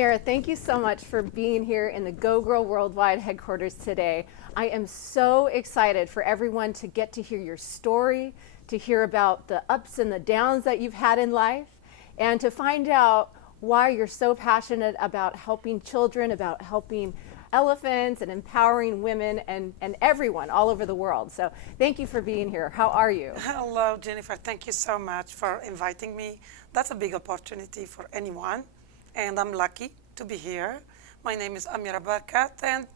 Amira, thank you so much for being here in the GoGirl Worldwide headquarters today. I am so excited for everyone to get to hear your story, to hear about the ups and the downs that you've had in life, and to find out why you're so passionate about helping children, about helping elephants and empowering women and everyone all over the world. So thank you for being here. How are you? Hello, Jennifer. Thank you so much for inviting me. That's a big opportunity for anyone, and I'm lucky to be here. My name is Amira Barkat, and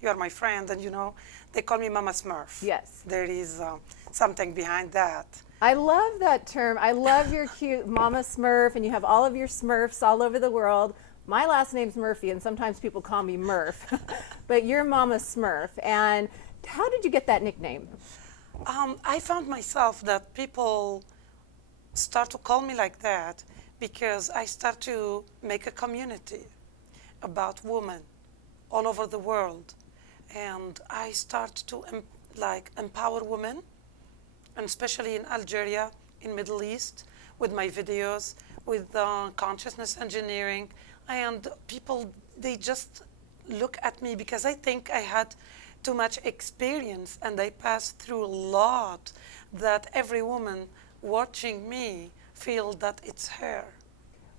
you're my friend, and they call me Mama Smurf. Yes. There is something behind that. I love that term. I love your cute Mama Smurf, and you have all of your Smurfs all over the world. My last name's Murphy, and sometimes people call me Murph, but you're Mama Smurf. And how did you get that nickname? I found myself that people start to call me like that because I start to make a community about women all over the world. And I start to empower women, and especially in Algeria, in Middle East, with my videos, with consciousness engineering. And people, they just look at me because I think I had too much experience and I passed through a lot that every woman watching me feel that it's her.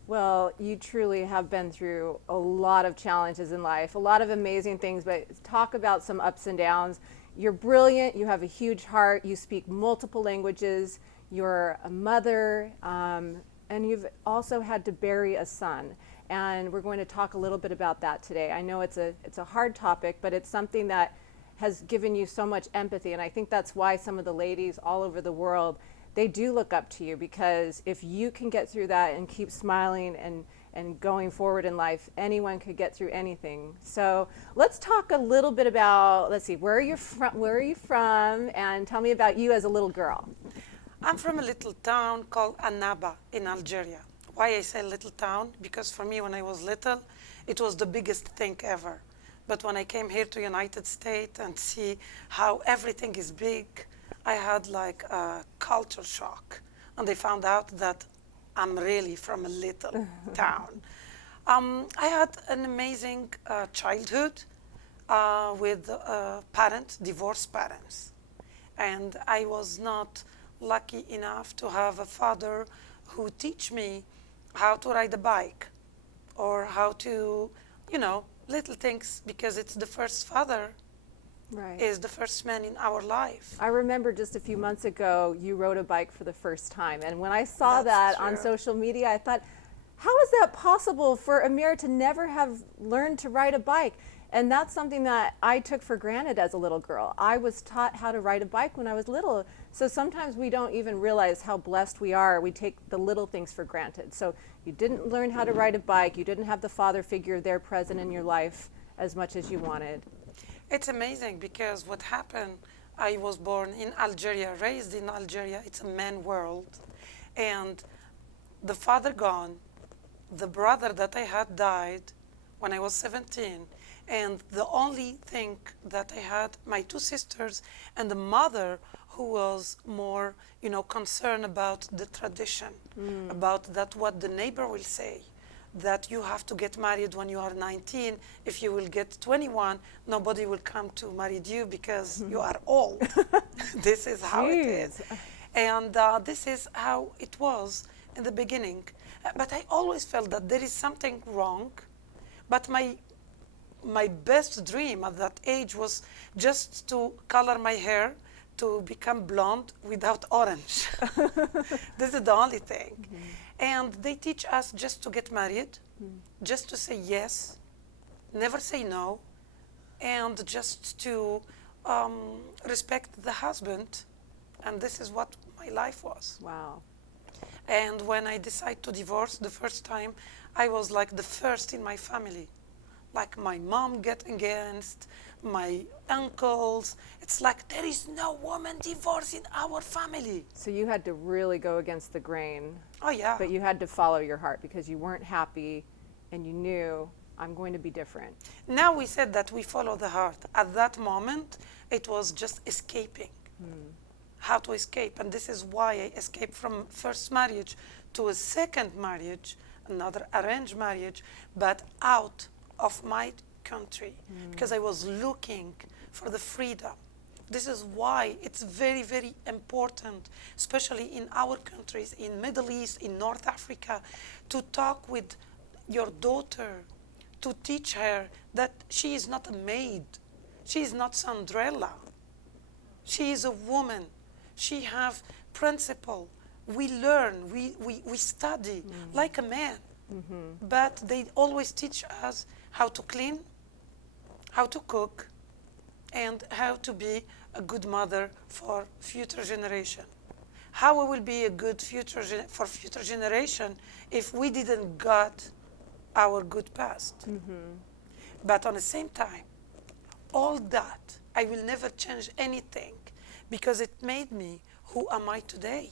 Well, you truly have been through a lot of challenges in life, a lot of amazing things, but talk about some ups and downs. You're brilliant, you have a huge heart, you speak multiple languages, you're a mother, and you've also had to bury a son. And we're going to talk a little bit about that today. I know it's a hard topic, but it's something that has given you so much empathy. And I think that's why some of the ladies all over the world, they do look up to you, because if you can get through that and keep smiling and going forward in life, anyone could get through anything. So let's talk a little bit about, let's see, where are you from? And tell me about you as a little girl. I'm from a little town called Annaba in Algeria. Why I say little town? Because for me, when I was little, it was the biggest thing ever. But when I came here to United States and see how everything is big, I had like a culture shock. And I found out that I'm really from a little town. I had an amazing childhood with divorced parents. And I was not lucky enough to have a father who teach me how to ride a bike or how to, little things, because it's the first father, Right. is the first man in our life. I remember just a few months ago, you rode a bike for the first time. And when I saw That's that on true. social media, I thought, how is that possible for Amira to never have learned to ride a bike? And that's something that I took for granted as a little girl. I was taught how to ride a bike when I was little. So sometimes we don't even realize how blessed we are. We take the little things for granted. So you didn't learn how to ride a bike. You didn't have the father figure there present in your life as much as you wanted. It's amazing because what happened, I was born in Algeria, raised in Algeria. It's a man world. And the father gone, the brother that I had died when I was 17. And the only thing that I had, my two sisters and the mother who was more, concerned about the tradition, about that what the neighbor will say, that you have to get married when you are 19. If you will get 21, nobody will come to marry you because you are old. This is how it is. And this is how it was in the beginning. But I always felt that there is something wrong. But my best dream at that age was just to color my hair to become blonde without orange. This is the only thing. And they teach us just to get married, just to say yes, never say no, and just to respect the husband. And this is what my life was. Wow. And when I decided to divorce the first time, I was like the first in my family. Like my mom get against, my uncles. It's like there is no woman divorce in our family. So you had to really go against the grain. Oh yeah. But you had to follow your heart because you weren't happy and you knew, I'm going to be different. Now we said that we follow the heart. At that moment, it was just escaping. How to escape. And this is why I escaped from first marriage to a second marriage another arranged marriage, but out of my country because I was looking for the freedom. This is why it's very, very important, especially in our countries, in Middle East, in North Africa, to talk with your daughter, to teach her that she is not a maid. She is not Cinderella. She is a woman. She have principle. We learn, we study like a man. But they always teach us how to clean, how to cook, and how to be a good mother for future generation. How we will be a good for future generation if we didn't got our good past. But on the same time, all that, I will never change anything because it made me who am I today.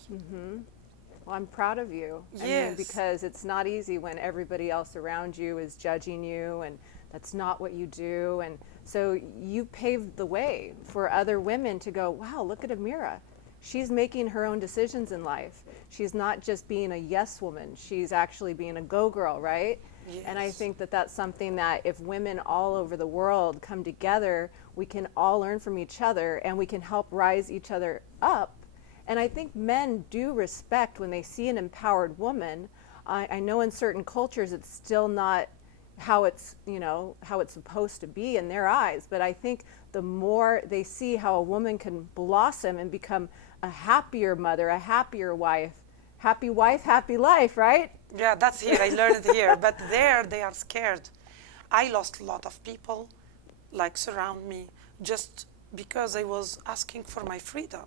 Well, I'm proud of you. I mean, Yes. because it's not easy when everybody else around you is judging you and that's not what you do. And so you paved the way for other women to go, wow, look at Amira. She's making her own decisions in life. She's not just being a yes woman. She's actually being a go girl, right? And I Yes. think that that's something that if women all over the world come together, we can all learn from each other and we can help rise each other up. And I think men do respect when they see an empowered woman. I know in certain cultures it's still not how it's, how it's supposed to be in their eyes. But I think the more they see how a woman can blossom and become a happier mother, a happier wife, happy life, right? Yeah, that's here. I learned it here. But there, they are scared. I lost a lot of people, like, surround me, just because I was asking for my freedom,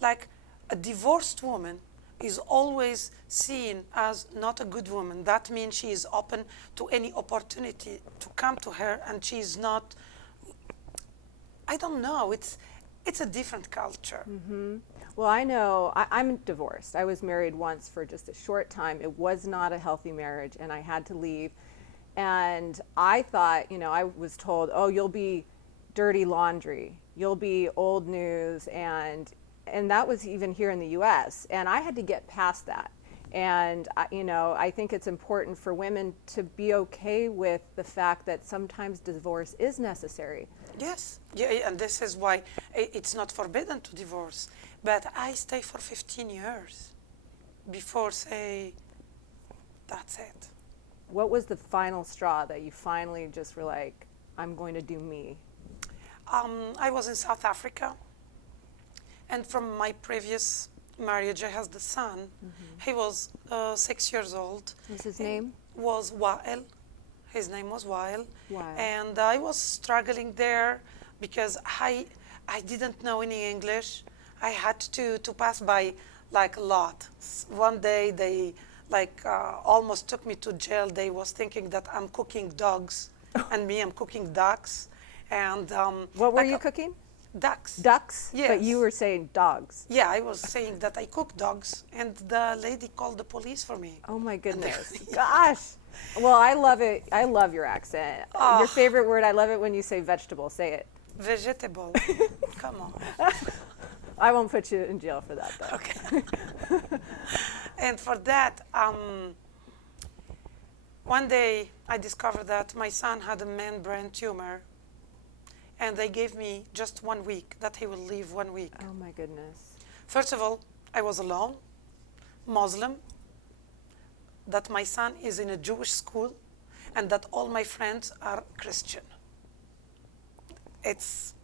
Like, a divorced woman is always seen as not a good woman. That means she is open to any opportunity to come to her, and she is not, I don't know, it's a different culture. Well, I know I'm divorced. I was married once for just a short time. It was not a healthy marriage, and I had to leave. And I thought, I was told, oh, you'll be dirty laundry. You'll be old news. And that was even here in the U.S. And I had to get past that. And, I think it's important for women to be okay with the fact that sometimes divorce is necessary. Yes, yeah, and this is why it's not forbidden to divorce. But I stay for 15 years before say, that's it. What was the final straw that you finally just were like, I'm going to do me? I was in South Africa, and from my previous marriage, I had the son. He was 6 years old. What's his name? Was Wael. His name was Wael. Wael. And I was struggling there because I didn't know any English. I had to pass by like a lot. One day they almost took me to jail. They was thinking that I'm cooking dogs and me, I'm cooking ducks. And What were you cooking? Ducks. Ducks? Yes. But you were saying dogs. Yeah, I was saying that I cook dogs, and the lady called the police for me. Oh my goodness. Gosh. Well, I love it. I love your accent. Your favorite word, I love it when you say vegetable. Say it. Vegetable. Come on. I won't put you in jail for that, though. Okay. And for that, one day I discovered that my son had a membrane tumor, and they gave me just 1 week, that he will live 1 week. Oh my goodness. First of all, I was alone, Muslim, that my son is in a Jewish school, and that all my friends are Christian. It's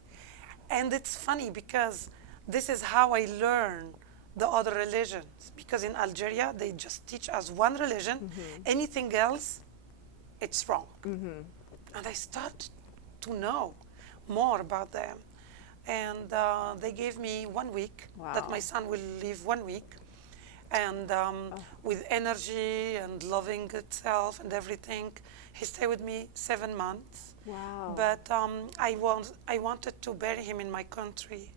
funny because this is how I learn the other religions. Because in Algeria, they just teach us one religion. Anything else, it's wrong. And I start to know more about them. And they gave me 1 week, that my son will live 1 week. And with energy and loving itself and everything, he stayed with me 7 months. Wow. But I wanted to bury him in my country.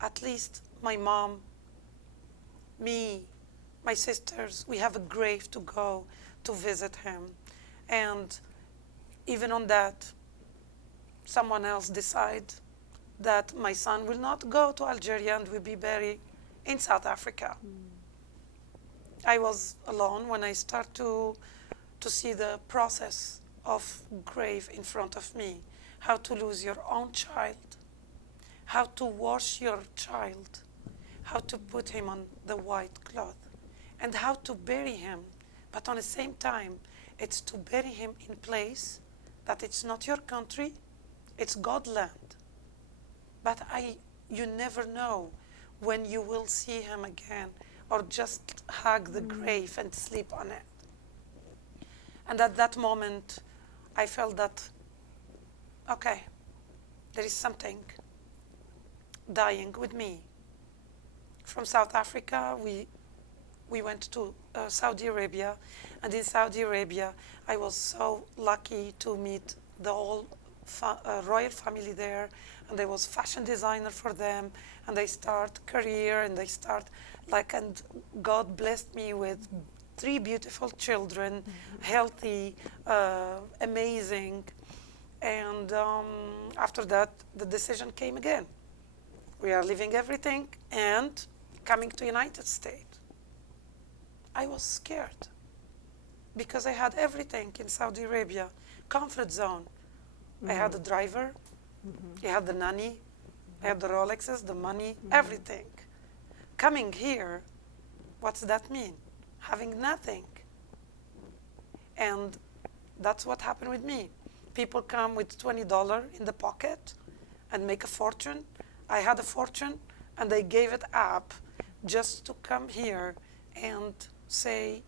At least my mom, me, my sisters, we have a grave to go to visit him. And even on that, someone else decide that my son will not go to Algeria and will be buried in South Africa. I was alone when I start to see the process of grave in front of me, how to lose your own child, how to wash your child, how to put him on the white cloth, and how to bury him. But on the same time, it's to bury him in place that it's not your country, it's God land. But you never know when you will see him again or just hug the grave and sleep on it. And at that moment, I felt that, okay, there is something dying with me. From South Africa, we went to Saudi Arabia, and in Saudi Arabia, I was so lucky to meet the whole royal family there, and I was fashion designer for them, and they start career, and they start and God blessed me with 3 beautiful children, healthy, amazing, and after that, the decision came again. We are leaving everything and coming to United States. I was scared because I had everything in Saudi Arabia, comfort zone. I had a driver, I had the nanny, I had the Rolexes, the money, everything. Coming here, what's that mean? Having nothing. And that's what happened with me. People come with $20 in the pocket and make a fortune. I had a fortune and I gave it up just to come here and say,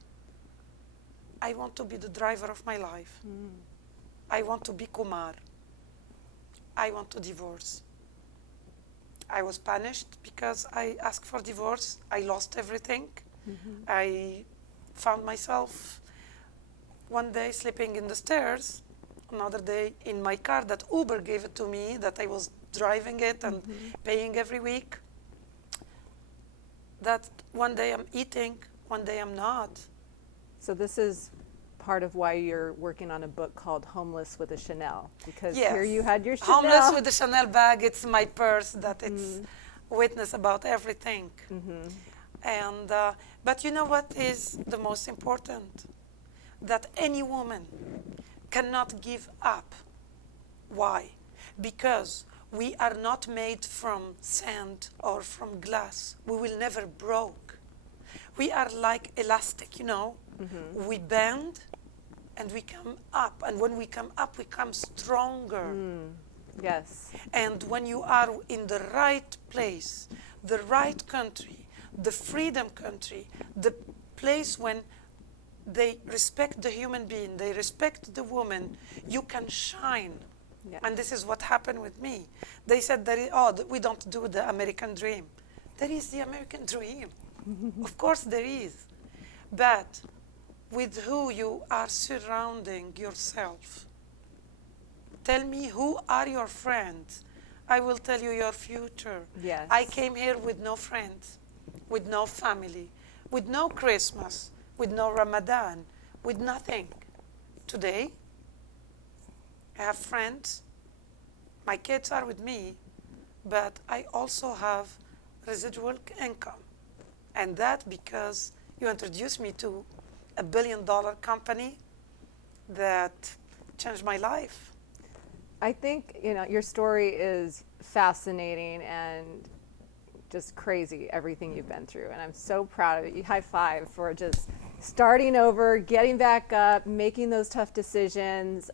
I want to be the driver of my life. I want to be Kumar. I want to divorce. I was punished because I asked for divorce. I lost everything. I found myself one day sleeping in the stairs, another day in my car that Uber gave it to me, that I was driving it and paying every week. That one day I'm eating, one day I'm not. So this is part of why you're working on a book called Homeless with a Chanel, because Yes. here you had your Chanel. Homeless with the Chanel bag, it's my purse, that it's witness about everything. And but you know what is the most important? That any woman cannot give up. Why? Because we are not made from sand or from glass. We will never broke. We are like elastic, you know. We bend and we come up. And when we come up, we come stronger. Yes. And when you are in the right place, the right country, the freedom country, the place when they respect the human being, they respect the woman, you can shine. Yeah. And this is what happened with me. They said, that we don't do the American dream. There is the American dream. Of course there is. But with who you are surrounding yourself. Tell me, who are your friends? I will tell you your future. Yes. I came here with no friends, with no family, with no Christmas, with no Ramadan, with nothing. Today, I have friends. My kids are with me, but I also have residual income. And that because you introduced me to a $1 billion company that changed my life. I think, your story is fascinating and just crazy, everything you've been through. And I'm so proud of you. High five for just starting over, getting back up, making those tough decisions,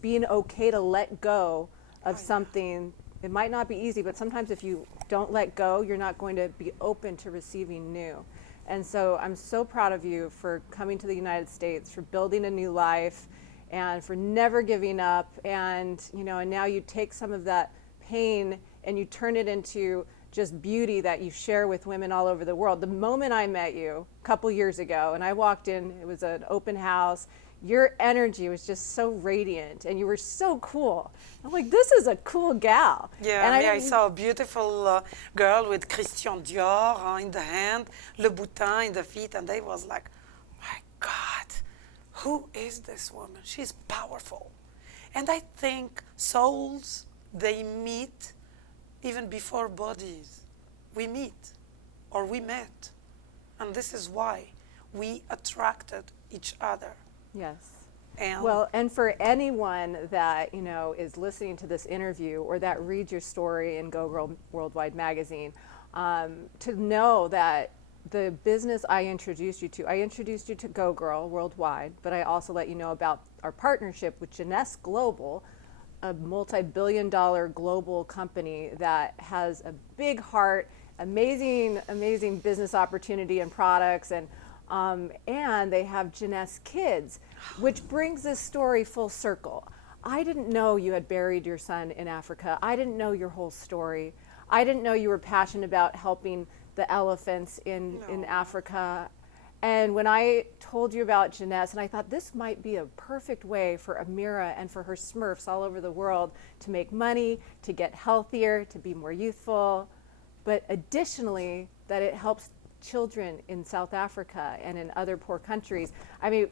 being okay to let go of something. It might not be easy, but sometimes if you don't let go, you're not going to be open to receiving new. And so I'm so proud of you for coming to the United States, for building a new life, and for never giving up. And, and now you take some of that pain and you turn it into just beauty that you share with women all over the world. The moment I met you a couple years ago and I walked in, it was an open house, your energy was just so radiant and you were so cool. I'm like, this is a cool gal. Yeah, and I saw a beautiful girl with Christian Dior in the hand, Le Boutin in the feet, and they was like, my God, who is this woman? She's powerful. And I think souls, they meet even before bodies. We meet, or we met. And this is why we attracted each other. Yes. And Well, and for anyone that, is listening to this interview or that reads your story in GoGirl Worldwide magazine, to know that the business I introduced you to GoGirl Worldwide, but I also let you know about our partnership with Jeunesse Global, a multi-billion-dollar global company that has a big heart, amazing business opportunity and products, and they have Jeunesse Kids, which brings this story full circle. I didn't know you had buried your son in Africa. I didn't know your whole story. I didn't know you were passionate about helping the elephants in Africa. And when I told you about Jeunesse, and I thought this might be a perfect way for Amira and for her Smurfs all over the world to make money, to get healthier, to be more youthful, but additionally that it helps children in South Africa and in other poor countries. I mean,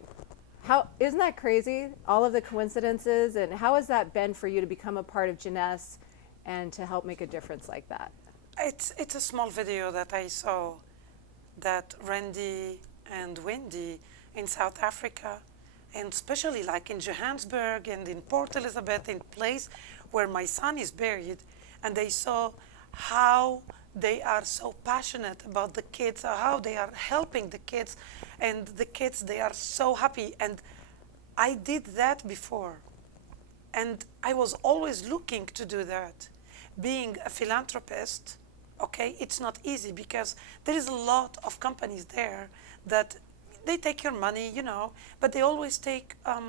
isn't that crazy? All of the coincidences, and how has that been for you to become a part of Jeunesse and to help make a difference like that? it's a small video that I saw that Randy and Wendy in South Africa, and especially like in Johannesburg and in Port Elizabeth, in place where my son is buried, and they saw how they are so passionate about the kids, how they are helping the kids, and the kids, they are so happy. And I did that before, and I was always looking to do that. Being a philanthropist, okay, it's not easy because there is a lot of companies there that they take your money, but they always take a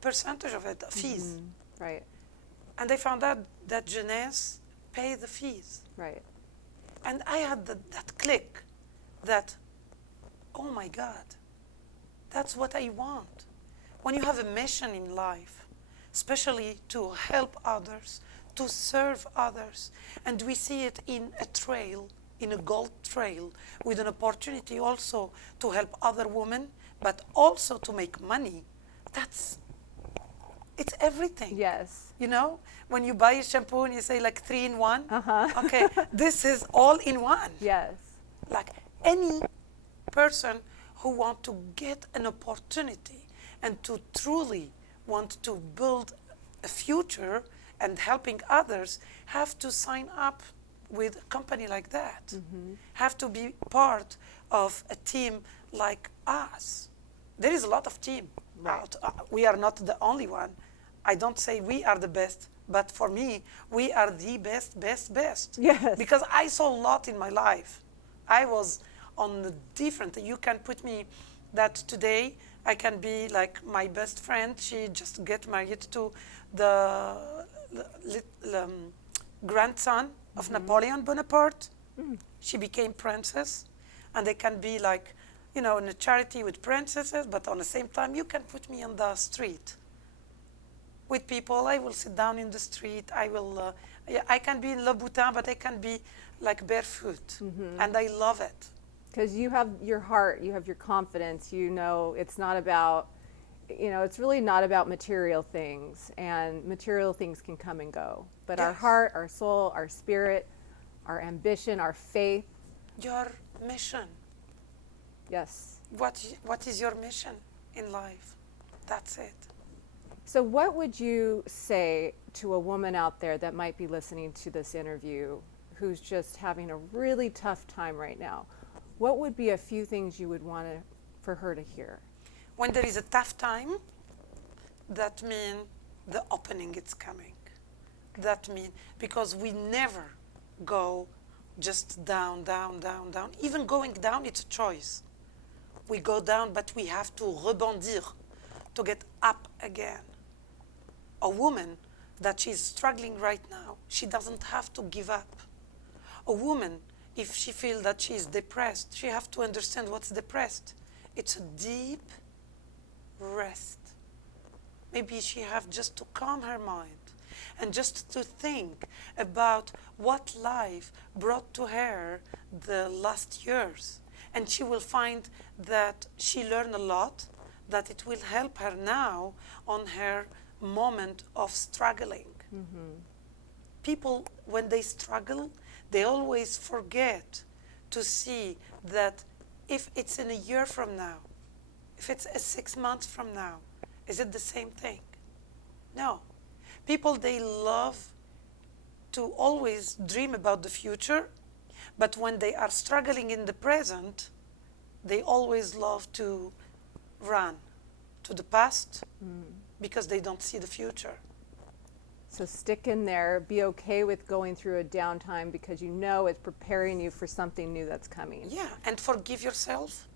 percentage of it, fees. Mm-hmm. Right. And they found out that Jeunesse pay the fees. Right. And I had that click that, oh my God, that's what I want. When you have a mission in life, especially to help others, to serve others, and we see it in a trail, in a gold trail, with an opportunity also to help other women, but also to make money, it's everything. Yes. When you buy a shampoo and you say like 3-in-1, Uh-huh. okay, this is all in one. Yes. Like any person who want to get an opportunity and to truly want to build a future and helping others have to sign up with a company like that. Mm-hmm. Have to be part of a team like us. There is a lot of team out. We are not the only one. I don't say we are the best, but for me, we are the best. Yes. Because I saw a lot in my life. I was on the different, you can put me that today I can be like my best friend. She just get married to the grandson of Napoleon Bonaparte. She became princess, and they can be like, in a charity with princesses, but on the same time, you can put me on the street with people. I will sit down in the street. I can be in Louboutin, but I can be like barefoot, and I love it. Because you have your heart, you have your confidence, it's not about, it's really not about material things, and material things can come and go. But our heart, our soul, our spirit, our ambition, our faith. Your mission. Yes. What is your mission in life? That's it. So what would you say to a woman out there that might be listening to this interview who's just having a really tough time right now? What would be a few things you would want for her to hear? When there is a tough time, that means the opening is coming. That means, because we never go just down. Even going down, it's a choice. We go down, but we have to rebondir, to get up again. A woman that she's struggling right now, she doesn't have to give up. A woman, if she feels that she's depressed, she has to understand what's depressed. It's a deep rest. Maybe she have just to calm her mind and just to think about what life brought to her the last years. And she will find that she learned a lot, that it will help her now on her moment of struggling. Mm-hmm. People, when they struggle, they always forget to see that if it's in a year from now, if it's 6 months from now, is it the same thing? No. People, they love to always dream about the future, but when they are struggling in the present, they always love to run to the past because they don't see the future. So stick in there, be okay with going through a downtime because you know it's preparing you for something new that's coming. Yeah, and forgive yourself.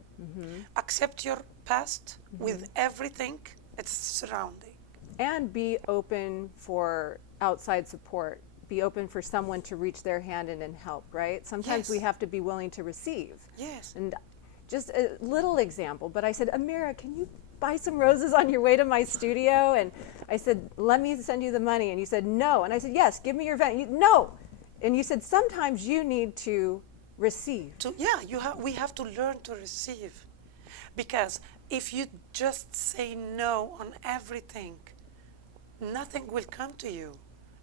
Accept your past with everything it's surrounding. And be open for outside support. Be open for someone to reach their hand in and help, right? Sometimes Yes. we have to be willing to receive. Yes. And just a little example, but I said, Amira, can you buy some roses on your way to my studio? And I said, let me send you the money. And you said, no. And I said, yes, give me your event. No. And you said, sometimes you need to receive. We have to learn to receive. Because if you just say no on everything, nothing will come to you.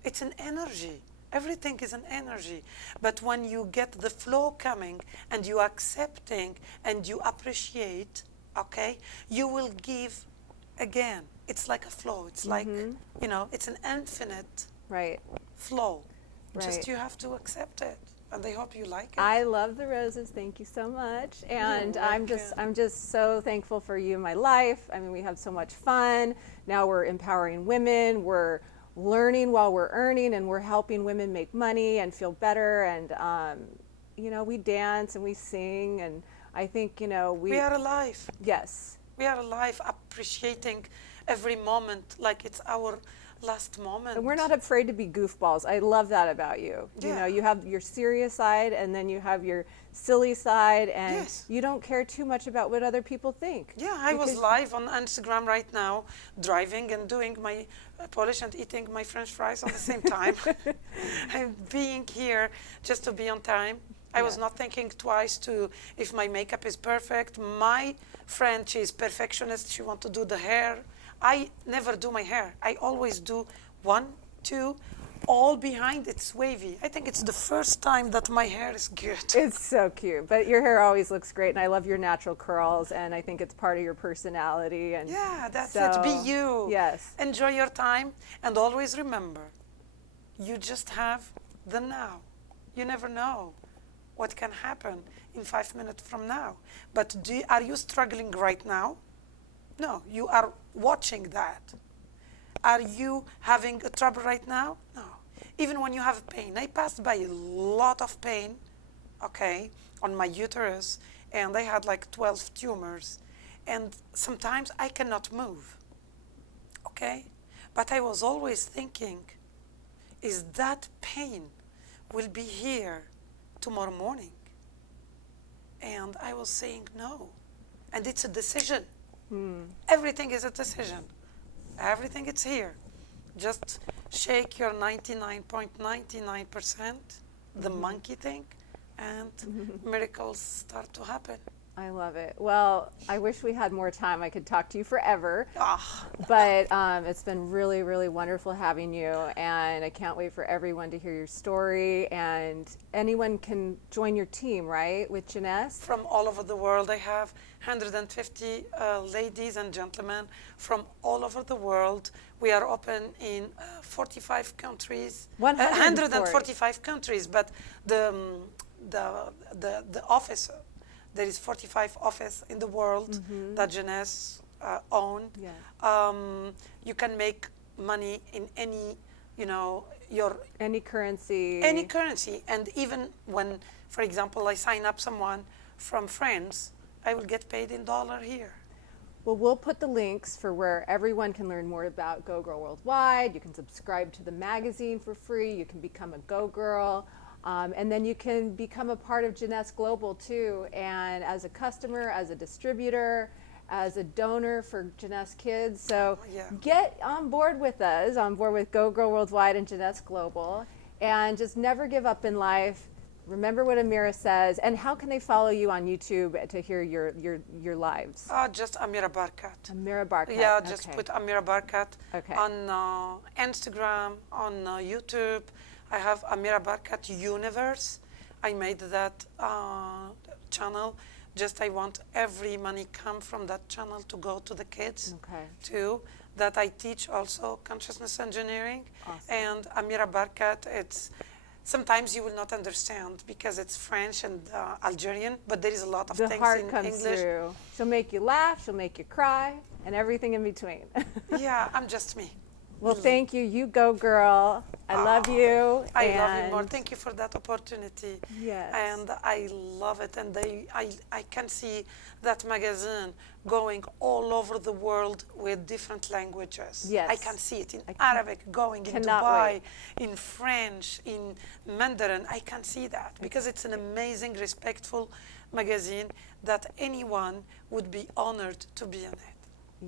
It's an energy. Everything is an energy. But when you get the flow coming and you accepting and you appreciate, okay, you will give again. It's like a flow. It's like, it's an infinite flow. Just Right. you have to accept it. And I hope you like it. I love the roses. Thank you so much. And You're I'm just so thankful for you in my life. I mean, we have so much fun. Now we're empowering women. We're learning while we're earning, and we're helping women make money and feel better. And we dance and we sing, and I think we are alive. Yes. We are alive, appreciating every moment like it's our last moment. And we're not afraid to be goofballs. I love that about you. Yeah. You have your serious side, and then you have your silly side, and Yes. you don't care too much about what other people think. Yeah, I was live on Instagram right now, driving and doing my polish and eating my French fries at the same time. And being here just to be on time. I was not thinking twice if my makeup is perfect. My friend, she's perfectionist. She wants to do the hair. I never do my hair. I always do 1, 2, all behind. It's wavy. I think it's the first time that my hair is good. It's so cute, but your hair always looks great, and I love your natural curls, and I think it's part of your personality. And yeah, that's so, it. Be you. Yes. Enjoy your time, and always remember, you just have the now. You never know what can happen in 5 minutes from now. But are you struggling right now? No, you are watching that. Are you having a trouble right now? No. Even when you have pain. I passed by a lot of pain, okay, on my uterus, and I had like 12 tumors. And sometimes I cannot move, okay? But I was always thinking, is that pain will be here tomorrow morning? And I was saying no. And it's a decision. Everything is a decision. Everything is here. Just shake your 99.99%, the monkey thing, and miracles start to happen. I love it. Well, I wish we had more time. I could talk to you forever. Ah. But it's been really, really wonderful having you, and I can't wait for everyone to hear your story. And anyone can join your team, right, with Jeunesse? From all over the world. I have 150 ladies and gentlemen from all over the world. We are open in 45 countries. 145 countries, but the office. There is 45 offices in the world that Jeunesse own. Yeah. You can make money in any, Any currency. any currency. And even when, for example, I sign up someone from France, I will get paid in dollar here. Well, we'll put the links for where everyone can learn more about GoGirl Worldwide. You can subscribe to the magazine for free. You can become a GoGirl. And then you can become a part of Jeunesse Global too. And as a customer, as a distributor, as a donor for Jeunesse Kids. So get on board with us, on board with GoGirl Worldwide and Jeunesse Global. And just never give up in life. Remember what Amira says. And how can they follow you on YouTube to hear your lives? Just Amira Barkat. Amira Barkat. Yeah, just put Amira Barkat Okay. on Instagram, on YouTube. I have Amira Barkat Universe. I made that channel Just I want every money come from that channel to go to the kids Okay. too. That I teach also consciousness engineering. Awesome. And Amira Barkat, it's sometimes you will not understand because it's French and Algerian, but there is a lot of The things heart in comes English. through. She'll make you laugh, she'll make you cry, and everything in between. Yeah, I'm just me. Well, thank you. You go, girl. I love you. I love you more. and- Thank you for that opportunity. Yes. And I love it. And I can see that magazine going all over the world with different languages. Yes. I can see it in Arabic, going in cannot Dubai, wait. in French, in Mandarin. I can see that because it's an amazing, respectful magazine that anyone would be honored to be in it.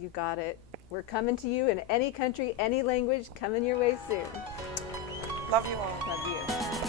You got it. We're coming to you in any country, any language, coming your way soon. Love you all. Love you.